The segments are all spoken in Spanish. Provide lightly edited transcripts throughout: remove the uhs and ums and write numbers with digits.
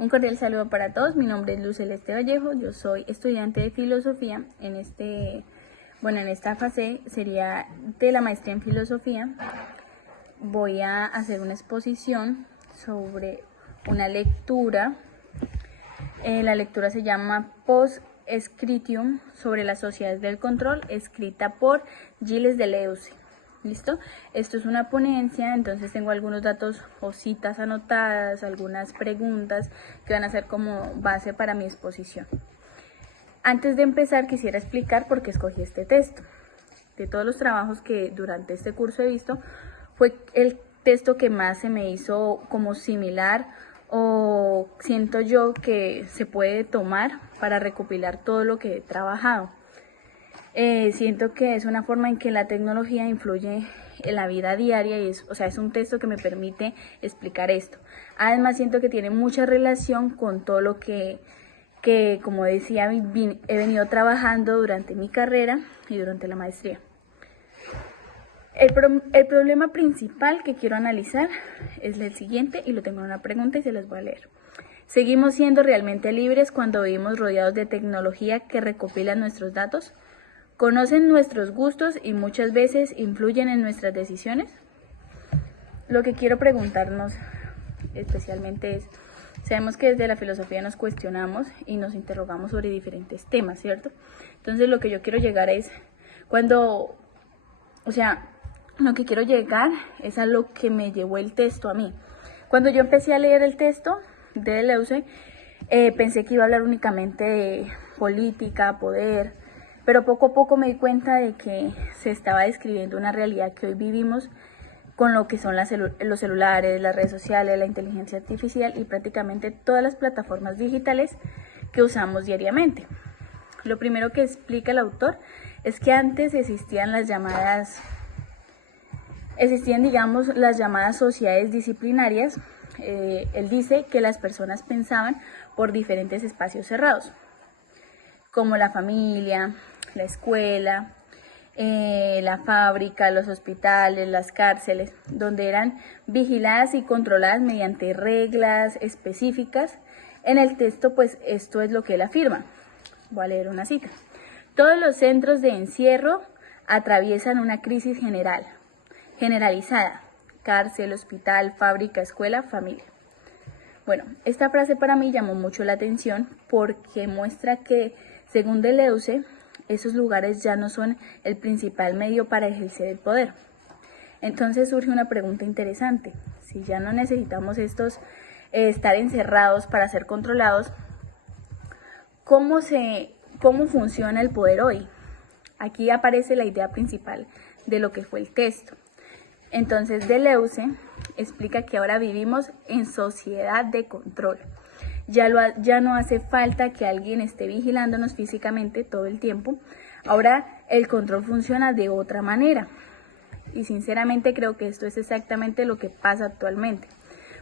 Un cordial saludo para todos, mi nombre es Luz Celeste Vallejo, yo soy estudiante de filosofía. En esta fase sería de la maestría en filosofía. Voy a hacer una exposición sobre una lectura. La lectura se llama Post Scriptum sobre las sociedades del control, escrita por Gilles Deleuze. ¿Listo? Esto es una ponencia, entonces tengo algunos datos o citas anotadas, algunas preguntas que van a ser como base para mi exposición. Antes de empezar quisiera explicar por qué escogí este texto. De todos los trabajos que durante este curso he visto, fue el texto que más se me hizo como similar o siento yo que se puede tomar para recopilar todo lo que he trabajado. Siento que es una forma en que la tecnología influye en la vida diaria y es un texto que me permite explicar esto. Además siento que tiene mucha relación con todo lo que como decía, he venido trabajando durante mi carrera y durante la maestría. El problema principal que quiero analizar es el siguiente, y lo tengo en una pregunta y se las voy a leer. ¿Seguimos siendo realmente libres cuando vivimos rodeados de tecnología que recopila nuestros datos? ¿Conocen nuestros gustos y muchas veces influyen en nuestras decisiones? Lo que quiero preguntarnos especialmente es, sabemos que desde la filosofía nos cuestionamos y nos interrogamos sobre diferentes temas, ¿cierto? Entonces lo que yo quiero llegar es, lo que quiero llegar es a lo que me llevó el texto a mí. Cuando yo empecé a leer el texto de Deleuze, pensé que iba a hablar únicamente de política, poder, pero poco a poco me di cuenta de que se estaba describiendo una realidad que hoy vivimos con lo que son los celulares, las redes sociales, la inteligencia artificial y prácticamente todas las plataformas digitales que usamos diariamente. Lo primero que explica el autor es que antes existían las llamadas sociedades disciplinarias. Él dice que las personas pensaban por diferentes espacios cerrados, como la familia, la escuela, la fábrica, los hospitales, las cárceles, donde eran vigiladas y controladas mediante reglas específicas. En el texto, pues esto es lo que él afirma. Voy a leer una cita. Todos los centros de encierro atraviesan una crisis generalizada: cárcel, hospital, fábrica, escuela, familia. Bueno, esta frase para mí llamó mucho la atención porque muestra que, según Deleuze, esos lugares ya no son el principal medio para ejercer el poder. Entonces surge una pregunta interesante. Si ya no necesitamos estar encerrados para ser controlados, ¿cómo funciona el poder hoy? Aquí aparece la idea principal de lo que fue el texto. Entonces Deleuze explica que ahora vivimos en sociedad de control. Ya no hace falta que alguien esté vigilándonos físicamente todo el tiempo. Ahora el control funciona de otra manera. Y sinceramente creo que esto es exactamente lo que pasa actualmente.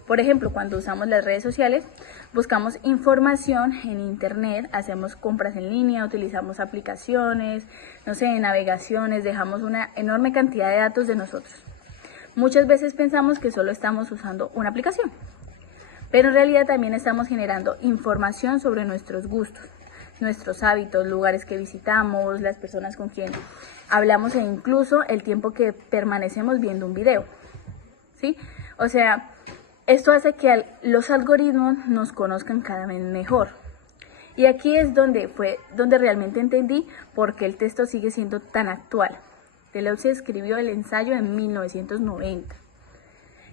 Por ejemplo, cuando usamos las redes sociales, buscamos información en internet, hacemos compras en línea, utilizamos aplicaciones, navegaciones, dejamos una enorme cantidad de datos de nosotros. Muchas veces pensamos que solo estamos usando una aplicación, pero en realidad también estamos generando información sobre nuestros gustos, nuestros hábitos, lugares que visitamos, las personas con quien hablamos e incluso el tiempo que permanecemos viendo un video, ¿sí? Esto hace que los algoritmos nos conozcan cada vez mejor. Y aquí es donde realmente entendí por qué el texto sigue siendo tan actual. Deleuze escribió el ensayo en 1990.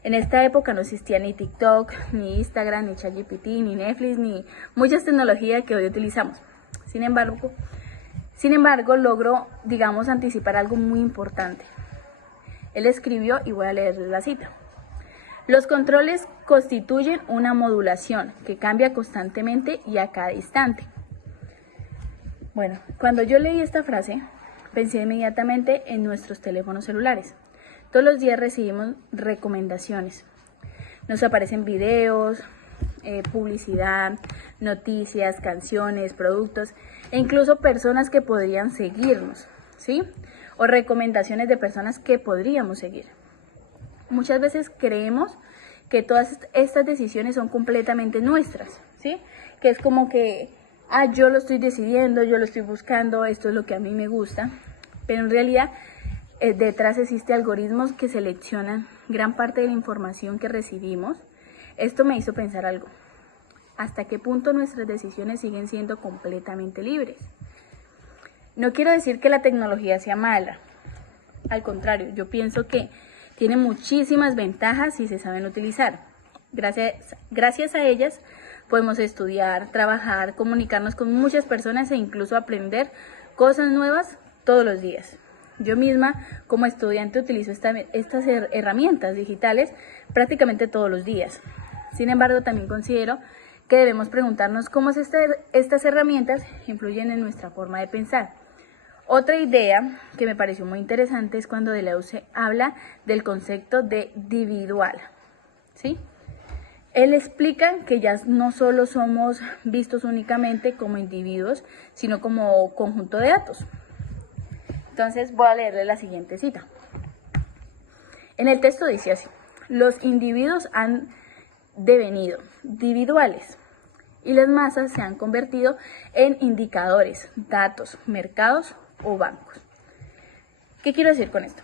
En esta época no existía ni TikTok, ni Instagram, ni ChatGPT, ni Netflix, ni muchas tecnologías que hoy utilizamos. Sin embargo, logró, anticipar algo muy importante. Él escribió, y voy a leer la cita: los controles constituyen una modulación que cambia constantemente y a cada instante. Bueno, cuando yo leí esta frase, pensé inmediatamente en nuestros teléfonos celulares. Todos los días recibimos recomendaciones. Nos aparecen videos, publicidad, noticias, canciones, productos e incluso personas que podrían seguirnos, ¿sí? O recomendaciones de personas que podríamos seguir. Muchas veces creemos que todas estas decisiones son completamente nuestras, ¿sí? Que es como que, yo lo estoy decidiendo, yo lo estoy buscando, esto es lo que a mí me gusta, pero en realidad detrás existen algoritmos que seleccionan gran parte de la información que recibimos. Esto me hizo pensar algo. ¿Hasta qué punto nuestras decisiones siguen siendo completamente libres? No quiero decir que la tecnología sea mala. Al contrario, yo pienso que tiene muchísimas ventajas si se saben utilizar. Gracias a ellas podemos estudiar, trabajar, comunicarnos con muchas personas e incluso aprender cosas nuevas todos los días. Yo misma, como estudiante, utilizo estas herramientas digitales prácticamente todos los días. Sin embargo, también considero que debemos preguntarnos cómo estas herramientas influyen en nuestra forma de pensar. Otra idea que me pareció muy interesante es cuando Deleuze habla del concepto de individual, ¿sí? Él explica que ya no solo somos vistos únicamente como individuos, sino como conjunto de datos. Entonces voy a leerle la siguiente cita. En el texto dice así: los individuos han devenido individuales y las masas se han convertido en indicadores, datos, mercados o bancos. ¿Qué quiero decir con esto?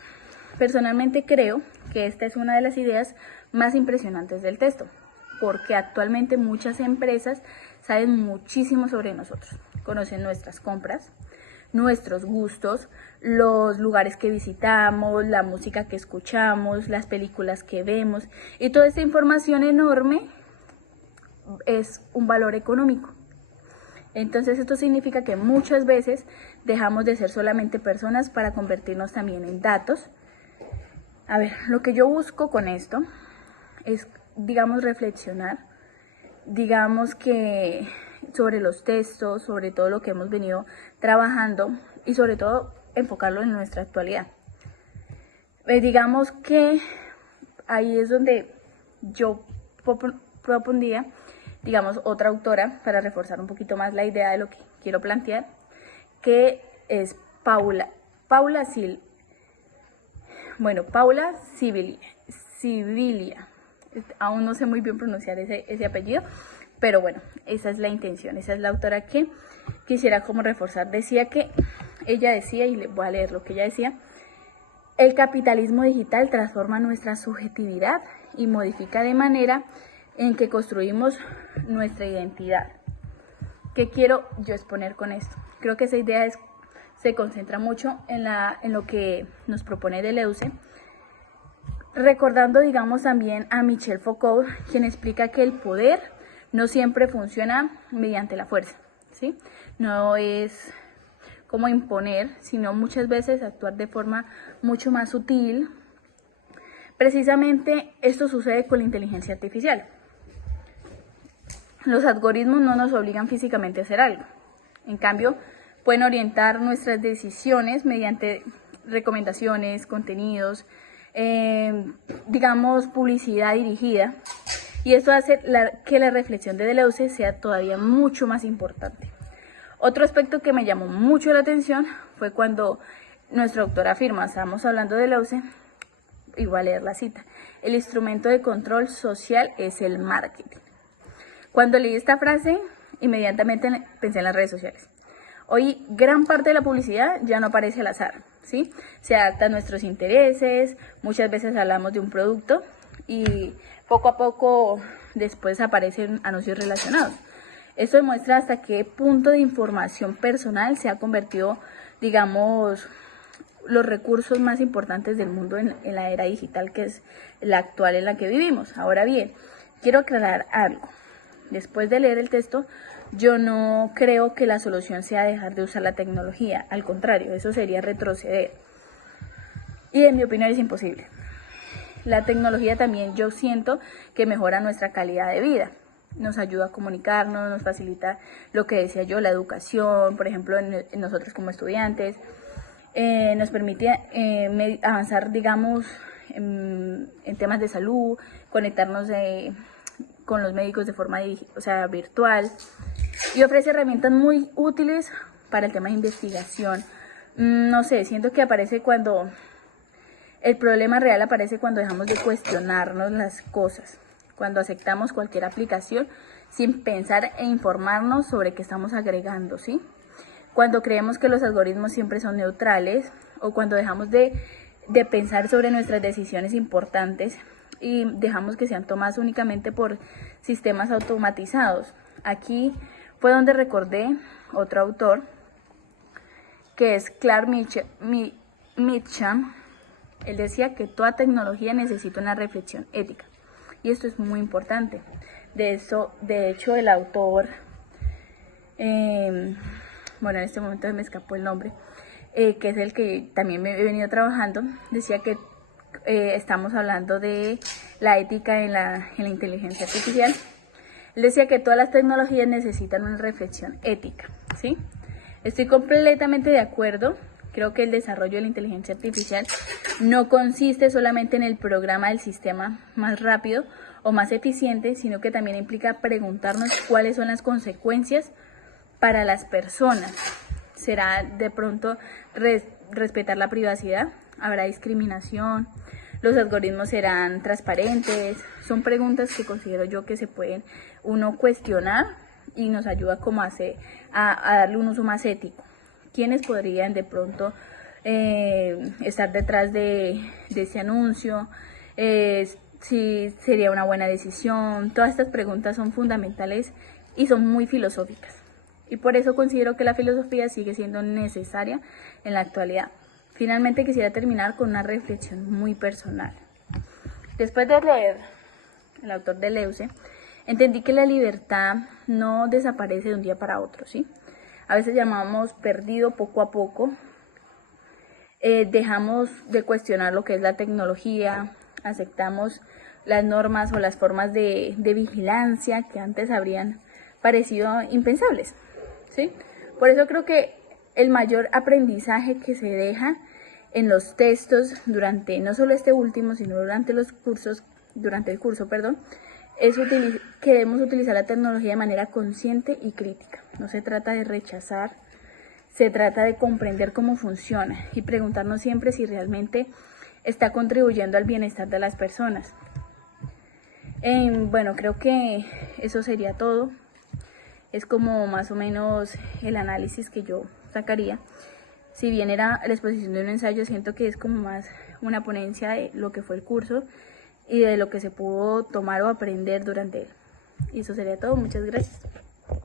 Personalmente creo que esta es una de las ideas más impresionantes del texto, porque actualmente muchas empresas saben muchísimo sobre nosotros, conocen nuestras compras, nuestros gustos, los lugares que visitamos, la música que escuchamos, las películas que vemos, y toda esta información enorme es un valor económico. Entonces esto significa que muchas veces dejamos de ser solamente personas para convertirnos también en datos. A ver, lo que yo busco con esto es, digamos, reflexionar, digamos que sobre los textos, sobre todo lo que hemos venido trabajando y sobre todo enfocarlo en nuestra actualidad. Digamos que ahí es donde yo propondría, digamos, otra autora para reforzar un poquito más la idea de lo que quiero plantear, que es Paula Sibilia. Aún no sé muy bien pronunciar ese apellido, pero bueno, esa es la intención, esa es la autora que quisiera como reforzar. Ella decía, y le voy a leer lo que ella decía: el capitalismo digital transforma nuestra subjetividad y modifica de manera en que construimos nuestra identidad. ¿Qué quiero yo exponer con esto? Creo que esa idea se concentra mucho en lo que nos propone Deleuze, recordando, digamos, también a Michel Foucault, quien explica que el poder no siempre funciona mediante la fuerza, ¿sí? No es como imponer, sino muchas veces actuar de forma mucho más sutil. Precisamente esto sucede con la inteligencia artificial. Los algoritmos no nos obligan físicamente a hacer algo. En cambio, pueden orientar nuestras decisiones mediante recomendaciones, contenidos, digamos, publicidad dirigida. Y esto hace que la reflexión de Deleuze sea todavía mucho más importante. Otro aspecto que me llamó mucho la atención fue cuando nuestro autor afirma, estamos hablando de Deleuze, y voy a leer la cita: el instrumento de control social es el marketing. Cuando leí esta frase, inmediatamente pensé en las redes sociales. Hoy gran parte de la publicidad ya no aparece al azar, ¿sí? Se adapta a nuestros intereses, muchas veces hablamos de un producto y poco a poco después aparecen anuncios relacionados. Esto demuestra hasta qué punto de información personal se ha convertido, digamos, los recursos más importantes del mundo en la era digital, que es la actual en la que vivimos. Ahora bien, quiero aclarar algo. Después de leer el texto, yo no creo que la solución sea dejar de usar la tecnología. Al contrario, eso sería retroceder. Y en mi opinión es imposible. La tecnología también yo siento que mejora nuestra calidad de vida. Nos ayuda a comunicarnos, nos facilita lo que decía yo, la educación, por ejemplo, en nosotros como estudiantes. Nos permite avanzar, digamos, en temas de salud, conectarnos con los médicos de forma virtual, y ofrece herramientas muy útiles para el tema de investigación. No sé, siento que el problema real aparece cuando dejamos de cuestionarnos las cosas. cuando aceptamos cualquier aplicación sin pensar e informarnos sobre qué estamos agregando, ¿sí? Cuando creemos que los algoritmos siempre son neutrales o cuando dejamos de pensar sobre nuestras decisiones importantes y dejamos que sean tomadas únicamente por sistemas automatizados. Aquí fue donde recordé otro autor, que es Clark Mitcham. Él decía que toda tecnología necesita una reflexión ética. Y esto es muy importante. De hecho, el autor, bueno, en este momento me escapó el nombre, que es el que también me he venido trabajando, decía que estamos hablando de la ética en la inteligencia artificial. Él decía que todas las tecnologías necesitan una reflexión ética, ¿sí? Estoy completamente de acuerdo. Creo que el desarrollo de la inteligencia artificial no consiste solamente en el programa del sistema más rápido o más eficiente, sino que también implica preguntarnos cuáles son las consecuencias para las personas. ¿Será de pronto respetar la privacidad? ¿Habrá discriminación? ¿Los algoritmos serán transparentes? Son preguntas que considero yo que se pueden uno cuestionar y nos ayuda como a darle un uso más ético. ¿Quiénes podrían de pronto estar detrás de ese anuncio? Si sería una buena decisión. Todas estas preguntas son fundamentales y son muy filosóficas. Y por eso considero que la filosofía sigue siendo necesaria en la actualidad. Finalmente quisiera terminar con una reflexión muy personal. Después de leer el autor Deleuze, entendí que la libertad no desaparece de un día para otro, ¿sí? A veces llamamos perdido poco a poco. Dejamos de cuestionar lo que es la tecnología, aceptamos las normas o las formas de vigilancia que antes habrían parecido impensables, ¿sí? Por eso creo que el mayor aprendizaje que se deja en los textos durante no solo este último, sino durante el curso, es que debemos utilizar la tecnología de manera consciente y crítica. No se trata de rechazar, se trata de comprender cómo funciona y preguntarnos siempre si realmente está contribuyendo al bienestar de las personas. Bueno, creo que eso sería todo. Es como más o menos el análisis que yo sacaría. Si bien era la exposición de un ensayo, siento que es como más una ponencia de lo que fue el curso y de lo que se pudo tomar o aprender durante él. Y eso sería todo. Muchas gracias.